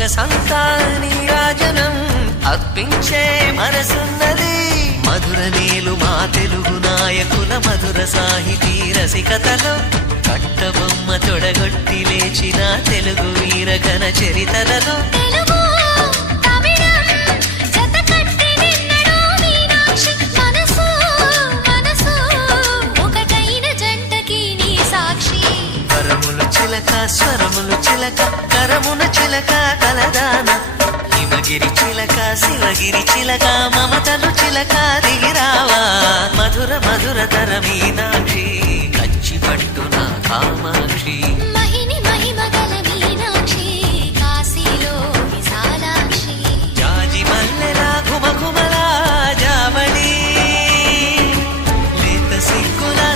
సొగసంతా నీరాజనం అర్పించే మనసున్నది. మధుర నేలు మా తెలుగు నాయకుల మధుర సాహితీ రసికతలో కట్టబొమ్మ తొడగొట్టి లేచిన తెలుగు వీర ఘన చరితలలో స్వరములు చిలక కరమున చిలక కలదాన హిమగిరి చిలక శివగిరి చిలక మమతలు చిలక దిగిరావా మధుర మధుర తరమీనా